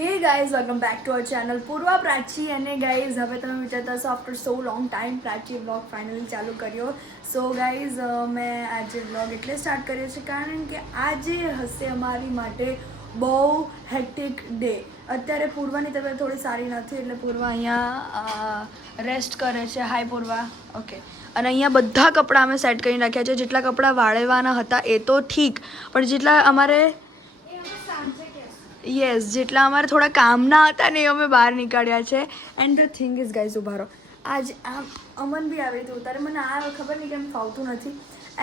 હે guys welcome back to our channel Purva Prachi અને guys હવે તમે વિચારતા હશો after so long time Prachi vlog finally ચાલુ કર્યો. સો ગાઈઝ મેં આજે વ્લોગ એટલે સ્ટાર્ટ કર્યો છે, કારણ કે આજે હશે અમારી માટે બહુ હેક્ટિક ડે અત્યારે પૂર્વાની તબિયત થોડી સારી નથી, એટલે પૂર્વા અહીંયા રેસ્ટ કરે છે. હાય પૂર્વા. ઓકે અને અહીંયા બધા કપડાં અમે સેટ કરી નાખ્યા છે. જેટલા કપડાં વાળવાના હતા એ તો ઠીક, પણ જેટલા અમારે યસ જેટલા અમારે થોડા કામના હતા ને એ અમે બહાર નીકાળ્યા છે. And the thing is guys ઊભા રહો આજ આમ અમન બી આવી હતું તારે મને આ ખબર નહીં કેમ ફાવતું નથી.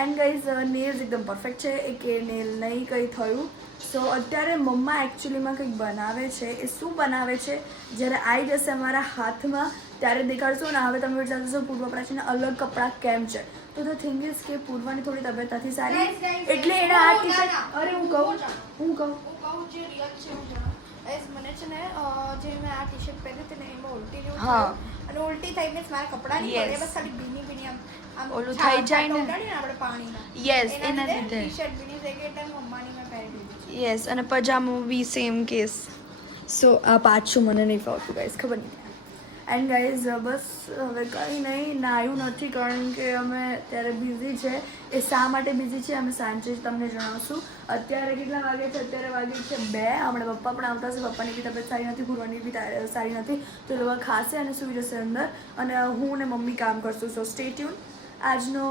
એન્ડ ગાઈઝ નેલ્સ એકદમ પરફેક્ટ છે. એ કે નેલ નહીં કંઈ થયું. સો અત્યારે મમ્મા એકચ્યુઅલીમાં કંઈક બનાવે છે. એ શું બનાવે છે? જ્યારે આવી જશે અમારા હાથમાં ત્યારે દેખાડશું ને હવે તમે વિચારશો પૂર્વ પ્રાચીના અલગ કપડાં કેમ છે? તો ધ થિંગ ઇઝ કે પૂર્વાની થોડી તબિયત નથી સારી. એટલે એને આ ટી શર્ટ અરે હું કહું હું કહું. જે રિએક્શન છે હું મને છે ને જે મેં આ ટી શર્ટ પહેરી હતી ને એમાં ઉલટી જેવું હા. થયું. અને ઉલટી થઈ means મારા કપડાં નહીં પડે, બસ ખાલી ભીની ભીની આમ ઓલું થઈ જાય ને. આપણે પાણીના. યસ એના લીધે. ટી-શર્ટ ભીની થઈ ગઈ એટલે મમ્માની મેં પહેરી દીધી યસ અને પજામો બી સેમ કેસ સો આ પાછું મને નહીં ફાવતું ગાઈસ ખબર નહીં એન્ડ ગાઈઝ બસ હવે કંઈ નહીં નાયું નથી, કારણ કે અમે અત્યારે બિઝી છે. એ શા માટે બિઝી છે, અમે સાંજે જ તમને જણાવશું. અત્યારે કેટલા વાગે છે? અત્યારે વાગે છે બે. હમણાં પપ્પા પણ આવતા છે. પપ્પાની બી તબિયત સારી નથી ગુરવાની બી સારી નથી. તો એ લોકો ખાશે અને સૂઈ જશે અંદર. અને હું ને મમ્મી કામ કરશું. સો સ્ટે ટ્યુન આજનો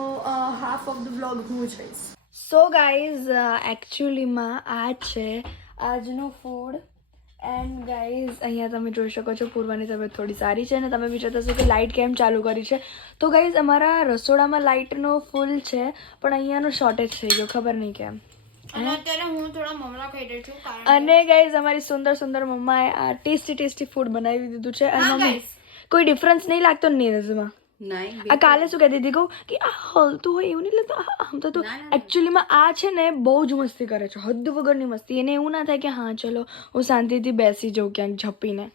હાફ ઓફ ધ બ્લોગ હું જઈશ સો ગાઈઝ એકચ્યુઅલીમાં આ છે આજનું ફૂડ એન્ડ ગાઈઝ અહીંયા તમે જોઈ શકો છો પૂર્વાની તબિયત થોડી સારી છે અને તમે વિચારતા હશો કે લાઇટ કેમ ચાલુ કરી છે. તો ગાઈઝ અમારા રસોડામાં લાઇટનો ફૂલ છે પણ અહીંયાનો શોર્ટેજ થઈ ગયો ખબર નહીં કેમ. અને ગાઈઝ અમારી સુંદર સુંદર મમ્માએ આ ટેસ્ટી ટેસ્ટી ફૂડ બનાવી દીધું છે. અને મમ્મી કોઈ ડિફરન્સ નહીં લાગતો ને નીરજમાં? નહીં આ કાલે શું કહેતી હતી કહું કે આ હલતું હોય એવું નહીં આ આમ તો એકચ્યુઅલીમાં આ છે ને બહુ જ મસ્તી કરે છે હદ વગરની મસ્તી એને એવું ના થાય કે હા ચલો હું શાંતિથી બેસી જાઉં ક્યાંક ઝપીને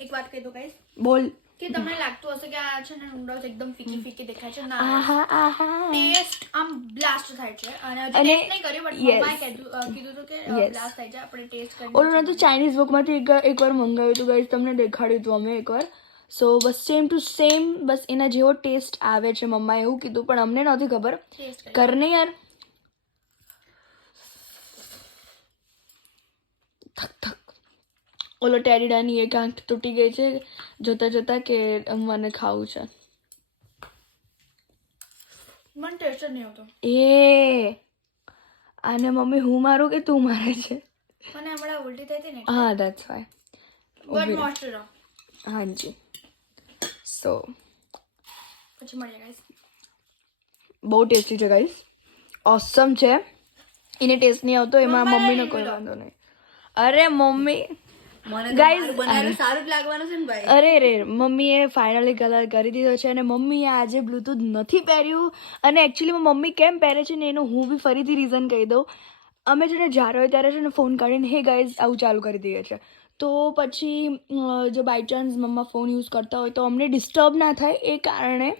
એક વાત કહી દો guys, બોલ કે તમને લાગતું હશે કે આ છે ને નૂડલ્સ એકદમ ફીકી ફીકી દેખાય છે ના ટેસ્ટ આમ બ્લાસ્ટ થાય છે અને ટેસ્ટ નહીં કર્યું બટ મમ્માએ કીધું કીધું હતું કે બ્લાસ્ટ થાય છે આપણે ટેસ્ટ કરી ઓલું તો ચાઇનીઝ બુકમાંથી એક એકવાર મંગાવ્યું હતું ગાઈઝ તમને દેખાડ્યું હતું અમે એકવાર સો બસ સેમ ટુ સેમ બસ એના જેવો ટેસ્ટ આવે છે મમ્માએ એવું કીધું પણ અમને નહોતી ખબર. કરને યાર. થક થક. ઓલો ટેરીડાની એક આંખ તૂટી ગઈ છે જોતા જોતા કે મને ખાવું છે. મને ટેસ્ટ નહીં આવતો. એ આને મમ્મી હું મારું કે તું મારે છે? મને હમણાં ઉલટી થઈ હતી ને હા ધેટ્સ વાય બટ મોસ્ટર હાજી. સો પછી મળીએ ગાઈસ બહુ ટેસ્ટી છે ગાઈસ ઓસમ છે. એને ટેસ્ટ નહીં આવતો એમાં મમ્મીનો કોઈ વાંધો નહીં અરે મમ્મી સારું લાગવાનું છે ને ભાઈ અરે રે મમ્મીએ ફાઇનલી કલર કરી દીધો છે અને મમ્મીએ આજે બ્લૂટૂથ નથી પહેર્યું અને એકચ્યુઅલી મમ્મી કેમ પહેરે છે ને એનું હું બી ફરીથી રીઝન કહી દઉં અમે છે ને જ્યારે હોય ત્યારે છે ને ફોન કાઢીને હે ગાઈઝ આવું ચાલુ કરી દઈએ છીએ. તો પછી અ, જો બાય ચાન્સ મમ્મા ફોન યુઝ કરતા હોય તો અમને ડિસ્ટર્બ ના થાય એ કારણે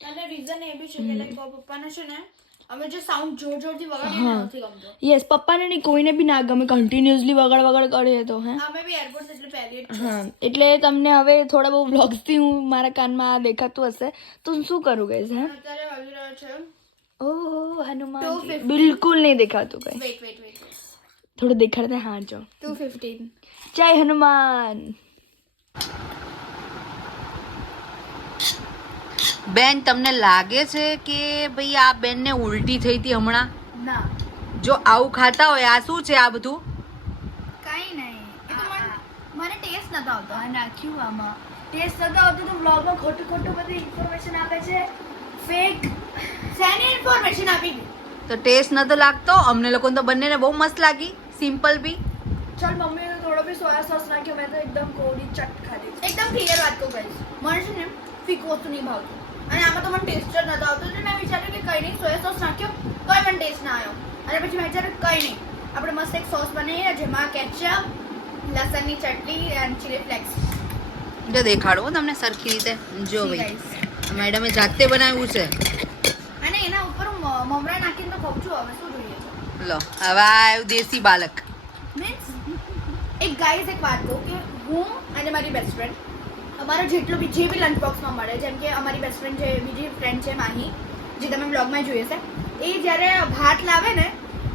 અને રીઝન એ બી છે કે લાઈક પપ્પાને છે ને અમે જે સાઉન્ડ જોર જોરથી વગાડીએ ને નથી ગમતો. યસ પપ્પાને નહીં કોઈને બી ના ગમે કન્ટિન્યુઅસલી વગાડ વગાડ કરીએ તો હે? અમે બી એરપોર્ટ એટલે પહેરીએ જ હા એટલે તમને હવે થોડા બહુ વ્લોગ્સથી હું મારા કાનમાં આ દેખાતું હશે. તો હું શું કરું ગઈશ હે? છે અત્યારે વાગી રહ્યો છે. ઓહ હનુમાન 250. બિલકુલ નહીં દેખાતું કઈ વેઇટ વેઇટ વેઇટ થોડું દેખાડતા હા જો ટુ ફિફ્ટીન જય હનુમાન. બેન તમને લાગે છે કે ભાઈ આ બેનને ઉલટી થઈ હતી હમણાં? ના. જો આવું ખાતા હોય આ શું છે આ બધું? કઈ નહીં. તો મને- ટેસ્ટ નતો આવતો. આ નાખ્યું આમાં. ટેસ્ટ નતો આવતો તો બ્લોગમાં ખોટું ખોટું બધી ઇન્ફોર્મેશન આપે છે. ફેક સેની ઇન્ફોર્મેશન આપી તો ટેસ્ટ નતો લાગતો? અમને લોકોને તો બંનેને બહુ મસ્ત લાગી. સિમ્પલ બી. ચાલ મમ્મીએ તો થોડો બી સોયા સોસ નાખ્યો મેં તો એકદમ કોરી ચટ ખાધી એકદમ ક્લિયર વાત કહું ગઈશ મને છે ને ફીકો વસ્તુ નહીં ભાવતું. અને આમાં તો મને ટેસ્ટ જ નતો આવતો. એટલે મેં વિચાર્યું કે કંઈ નહીં સોયા સોસ નાખ્યો તોય મને ટેસ્ટ ના આવ્યો. અને પછી મેં વિચાર્યું કંઈ નહીં. આપણે મસ્ત એક સોસ બનાવીએ જેમાં કેચઅપ લસણની ચટણી એન્ડ ચીલી ફ્લેક્સ જો દેખાડો હો તમને સરખી રીતે. જો ભાઈ. મેડમે જાતે બનાવ્યું છે. અને એના ઉપર મમરા નાખીને તો કહું છું હવે શું જોઈએ લો હવે આ આવ્યું દેશી બાલક એક ગાઈઝ એક વાત કહું કે હું અને મારી બેસ્ટ ફ્રેન્ડ અમારો જેટલો બી જે બી લંચ બોક્સમાં મળે જેમ કે અમારી બેસ્ટ ફ્રેન્ડ છે બીજી ફ્રેન્ડ છે માહી જે તમે બ્લોગમાં જોઈએ છે એ જ્યારે ભાત લાવે ને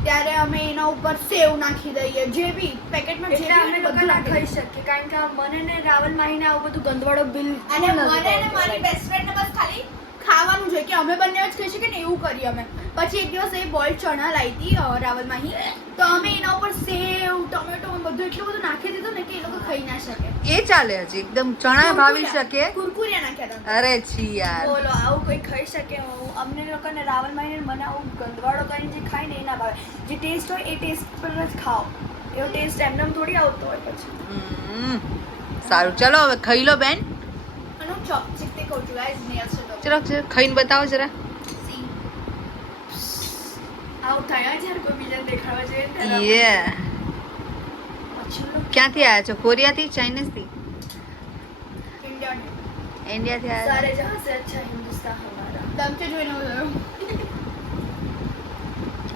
ત્યારે અમે એના ઉપર સેવ નાખી દઈએ જે બી પેકેટમાં જે અમે લોકો બધું ના ખાઈ શકીએ કારણ કે મને ને રાવલ માહીને આવું બધું ગંદવાડો બિલ અને મને ને મારી બેસ્ટ ફ્રેન્ડને બસ ખાલી ખાવાનું જોઈએ કે અમે બંને જ ખાઈ કે ને એવું કરીએ અમે. પછી એક દિવસ એ બોલ ચણા લાવી હતી રાવલ માહી. તો અમે એના ઉપર સેવ ટોમેટો બધું એટલું બધું નાખી દીધું ને કે એ લોકો ખાઈ ના શકે. એ ચાલે હજી એકદમ ચણા ભાવી શકે. કુરકુરિયા નાખ્યા હતા. અરે છી યાર. બોલો આવું કોઈ ખાઈ શકે? અમને લોકોને રાવલ માહીને મને આવું ગંદવાડો કરીને જે ખાય ને એ ના ભાવે. જે ટેસ્ટ હોય એ ટેસ્ટ પર જ ખાઓ. એવો ટેસ્ટ એમને થોડી આવતો હોય પછી. સારું. ચલો હવે ખાઈ લો બેન. અને હું ચોપસ્ટિકથી કહું છું ગાઈઝ નેલ્સ ચલો ચલો, ખાઈને બતાવો જરા સી આવું થાય જ્યારે કોઈ બીજાને દેખાડવા જોઈએ ને ત્યારે યે પછી ઓલું ક્યાંથી આવ્યા છો કોરિયાથી ચાઇનીઝથી ઇન્ડિયન ઇન્ડિયાથી આવ્યા સારે જહાં સે અચ્છા હિન્દુસ્તાન હમારા દમચે જોઈને હું જોયું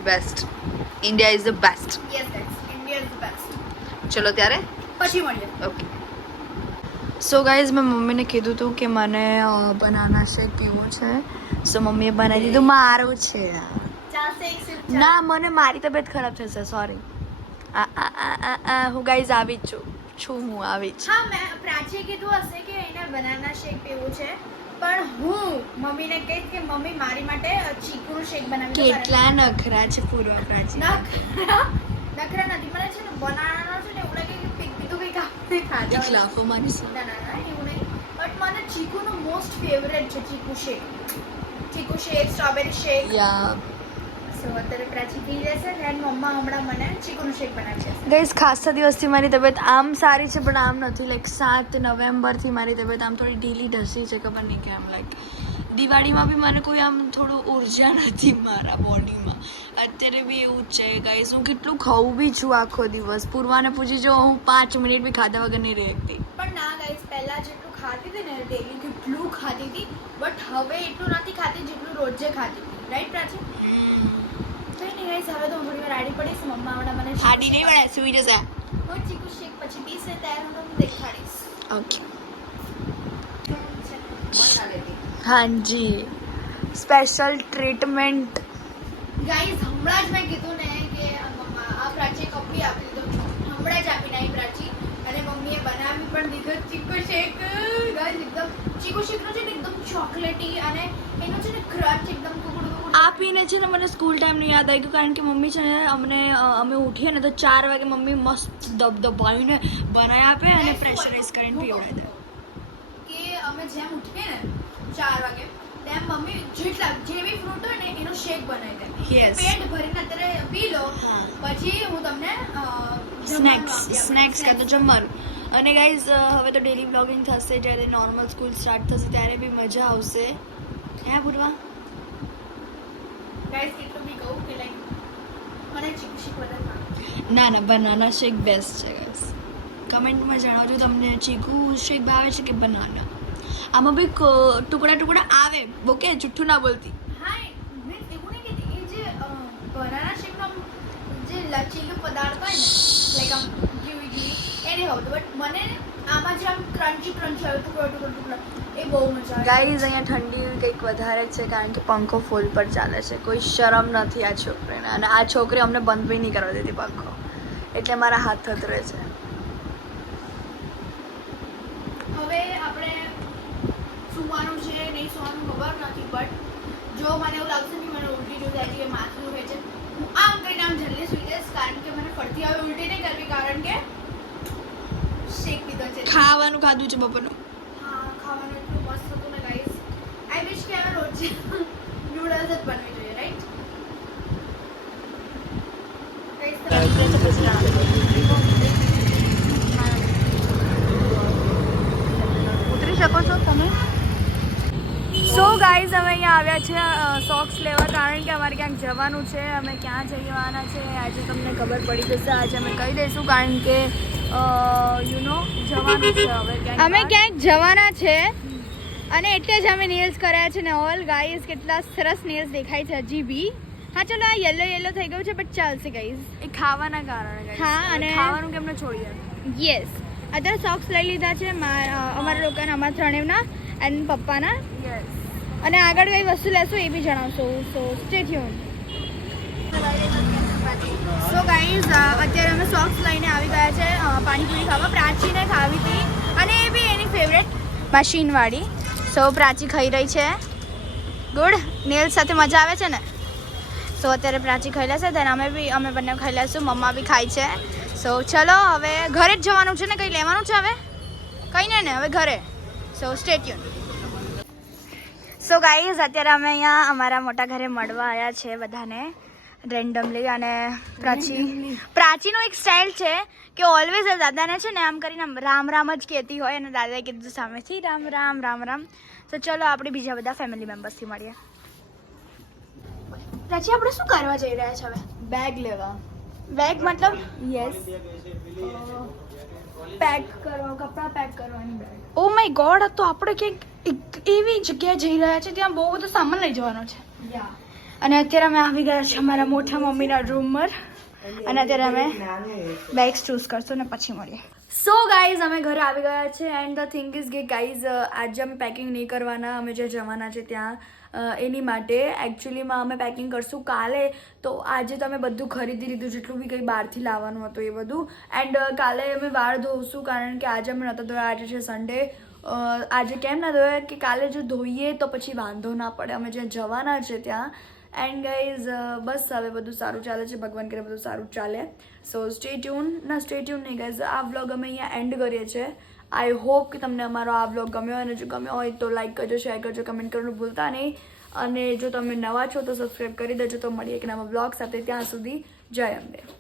best India is the best yes guys India is the best ચલો ત્યારે પછી મળીએ ઓકે સો ગાઈઝ મેં મમ્મીને કીધું હતું કે મને બનાના શેક પીવો છે? સો મમ્મીએ બનાવી દીધું. મારું છે. ના મને મારી તબિયત ખરાબ થશે. સોરી હું ગાઈઝ આવી જ છું. છું હું આવી જ. હા મેં પ્રાચીએ કીધું હશે કે એને બનાના શેક પીવું છે. પણ હું મમ્મીને કહીશ કે મમ્મી મારી માટે ચીકુનું શેક બનાવી દો. કેટલા નખરા છે પૂર્વ પ્રાચી નખરા? નખરા નથી. મને છે ને બનાનાનો છે ને એવું લાગે કે પી- બીજું કંઈક ખાધા લાફો મારીશું ના ના ના એવું નહીં. બટ મને ચીકુનો મોસ્ટ ફેવરેટ છે ચીકુ શેક. ચીકુ શેક સ્ટ્રોબેરી શેક. યા સો અત્યારે પ્રાચી પી લેશે એન્ડ મમ્મા હમણાં મને ચીકુનું શેક બનાવી દેશે ગાઈઝ ખાસા દિવસથી મારી તબિયત આમ સારી છે પણ આમ નથી. લાઈક સાત નવેમ્બરથી મારી તબિયત આમ થોડી ઢીલી ઢસી છે ખબર નહીં કેમ. લાઈક દિવાળીમાં બી મને કોઈ આમ થોડું ઊર્જા નથી મારા બોડીમાં. અત્યારે બી એવું જ છે ગાઈઝ હું કેટલું ખાઉં બી છું આખો દિવસ. પૂર્વાને પૂછી જો હું પાંચ મિનિટ બી ખાધા વગર નહીં રહી શકતી પણ ના ગાઈસ પહેલાં જેટલું ખાતી હતી ને ડેલી કેટલું ખાતી હતી બટ હવે એટલું નથી ખાતી જેટલું રોજે ખાતી હતી. રાઈટ પ્રાચી? કઈ નહીં ગાઈસ હવે તો હું થોડી વાર આડી પડીશ. મમ્મા હમણાં મને આડી નહીં પડે સુઈ જશે. હું ચીકુ શેક પછી પીસે ત્યારે હું તમને દેખાડીશ. ઓકે હાજી. સ્પેશિયલ ટ્રીટમેન્ટ ગાઈઝ હમણાં જ મેં કીધું ને કે આ પ્રાચી કપડી આપી દીધો. હમણાં જ આપીને આવી પ્રાચી. અને મમ્મીએ બનાવી પણ દીધો ચીકુ શેક. ગાઈઝ એકદમ ચીકુ શેકનો છે ને એકદમ ચોકલેટી અને એનો છે ને ક્રચ એકદમ ટુકડું ટુકડું આ પીને છે ને મને સ્કૂલ ટાઈમનું યાદ આવી ગયું કારણ કે મમ્મી છે ને અમને અમે ઉઠીએ ને તો ચાર વાગે મમ્મી મસ્ત દબદબાવીને બનાવી આપે અને પ્રેશરાઇઝ કરીને પીવડાવી દે. કે અમે જેમ ઉઠીએ ને ચાર વાગે. તેમ મમ્મી જેટલા જેવી ફ્રૂટ હોય ને એનો શેક બનાવી દે. પેટ ભરીને અત્યારે પી લો. પછી હું તમને સ્નેક્સ સ્નેક્સ કાં તો જમવાનું. અને ગાઈઝ હવે તો ડેલી બ્લોગિંગ થશે જ્યારે નોર્મલ સ્કૂલ સ્ટાર્ટ થશે ત્યારે બી મજા આવશે. હે પૂર્વા? કેટલું બી કહું કે લાઈક. ના ના બનાના શેક બેસ્ટ છે ગાઈઝ કમેન્ટમાં જણાવજો તમને ચીકુ શેક ભાવે છે કે બનાના આમાં બી ટુકડા ટુકડા આવે ઓકે જુઠ્ઠું ના બોલતી. લચીલું પદાર્થ હોય ને like આમ ગીવી ગીવી એ નહીં હોતું બટ મને આમાં જે આમ ક્રન્ચી ક્રન્ચી આવે ટુકડો ટુકડો ટુકડો એ બહુ મજા આવે. ગાઈઝ અહીંયા ઠંડી કંઈક વધારે છે કારણ કે પંખો ફૂલ પર ચાલે છે. કોઈ શરમ નથી આ છોકરીને. અને આ છોકરી અમને બંધ બી નહીં કરવા દેતી પંખો. એટલે મારા હાથ થતરે છે. હવે આપણે સુવાનું છે નહીં સુવાનું ખબર નથી બટ જો મને એવું લાગશે કે મને ઉલટી જો થાય છે કે માથું દુખે છે હું આમ કરીને આમ જલ્દી સુઈ જઈશ કારણ કે મને ફરતી હવે ઉલટી નહીં કરવી કારણ કે શેક પીધો છે. ખાવાનું ખાધું છે બપોરનું? હા ખાવાનું એટલું મસ્ત હતું ને ગાઈસ આઈ વિશ કે આ રોજ નૂડલ્સ જ બનવી જોઈએ રાઈટ ઉતરી શકો છો તમે સો ગાઈઝ અમે અહીંયા આવ્યા છે સોક્સ લેવા કારણ કે અમારે ક્યાંક જવાનું છે અમે ક્યાં જવાના છે આજે તમને ખબર પડી જશે આજે અમે કહી દઈશું કારણ કે યુ નો જવાનું છે હવે ક્યાંક અમે ક્યાંક જવાના છે અને એટલે જ અમે નેલ્સ કર્યા છે ને ઓલ ગાઈઝ કેટલા સરસ નેલ્સ દેખાય છે હજી બી. હા ચલો આ યલો યલો થઈ ગયું છે બટ ચાલશે ગાઈઝ એ ખાવાના કારણે હા, અને- ખાવાનું કેમને છોડીએ? યસ અત્યારે સોક્સ લઈ લીધા છે અમારા લોકોના અમારા ત્રણેયના એન્ડ પપ્પાના. યસ અને આગળ કઈ વસ્તુ લેશો એ બી જણાવશો. So stay tune so guys અત્યારે અમે સોક્સ લઈને આવી ગયા છે પાણીપુરી ખાવા. પ્રાચીને ખાવી હતી. અને એ બી એની ફેવરેટ મશીનવાળી સો પ્રાચી ખાઈ રહી છે. ગુડ નેલ સાથે મજા આવે છે ને? સો અત્યારે પ્રાચી ખાઈ લેશે તેને અમે બી, અમે બંને ખાઈ લેશું. મમ્મા બી ખાય છે. સો ચલો, હવે ઘરે જ જવાનું છે ને? કંઈ લેવાનું છે હવે? કંઈ નહીં ને, હવે ઘરે. So stay tune so guys અત્યારે અમે અહીંયા અમારા મોટા ઘરે મળવા આવ્યા છે બધાને રેન્ડમલી અને પ્રાચી પ્રાચીનો એક સ્ટાઇલ છે કે ઓલવેઝ દાદાને છે ને આમ કરીને રામ રામ જ કહેતી હોય અને દાદાએ કીધું સામેથી રામ રામ રામ રામ. તો ચલો આપણે બીજા બધા ફેમિલી મેમ્બર્સથી મળીએ. પ્રાચી આપણે શું કરવા જઈ રહ્યા છે હવે? બેગ લેવા. બેગ મતલબ? યસ પેક કરવા કપડાં પેક કરવાની બેગ ઓ માય ગોડ તો આપણે ક્યાંક એક એવી જગ્યાએ જઈ રહ્યા છે ત્યાં બહુ બધો સામાન લઈ જવાનો છે. અને અત્યારે અમે આવી ગયા છે અમારા મોટા મમ્મીના રૂમમાં અને અત્યારે અમે બેગ્સ ચૂઝ કરશું ને પછી મળીએ. સો ગાઈઝ અમે ઘરે આવી ગયા છે એન્ડ ધ થિંગ ઇઝ કે ગાઈઝ આજે અમે પેકિંગ નહીં કરવાના. અમે જે જવાના છે ત્યાં. એની માટે એકચ્યુઅલીમાં અમે પેકિંગ કરશું કાલે. તો આજે તમે બધું ખરીદી લીધું, જેટલું બી કંઈ બહારથી લાવવાનું હતું એ બધું. એન્ડ કાલે અમે વાળ ધોઈશું કારણ કે આજે અમે નહોતા ધોયા, આજે છે સન્ડે આજે કેમ ના ધોયા કે કાલે જો ધોઈએ તો પછી વાંધો ના પડે. અમે જ્યાં જવાના છે ત્યાં. એન્ડ ગાઈઝ બસ હવે બધું સારું ચાલે છે. ભગવાન કરે બધું સારું ચાલે. સો સ્ટે ટ્યુન ના સ્ટે ટ્યુન નહીં ગાઈઝ આ વ્લોગ અમે અહીંયા એન્ડ કરીએ છીએ. આઈ હોપ કે તમને અમારો આ બ્લોગ ગમ્યો અને જો ગમ્યો હોય તો લાઈક કરજો શેર કરજો કમેન્ટ કરવાનું ભૂલતા નહીં. અને જો તમે નવા છો તો સબસ્ક્રાઈબ કરી દેજો. તો મળીએ એક નવા વ્લોગ સાથે. ત્યાં સુધી જય અંબે.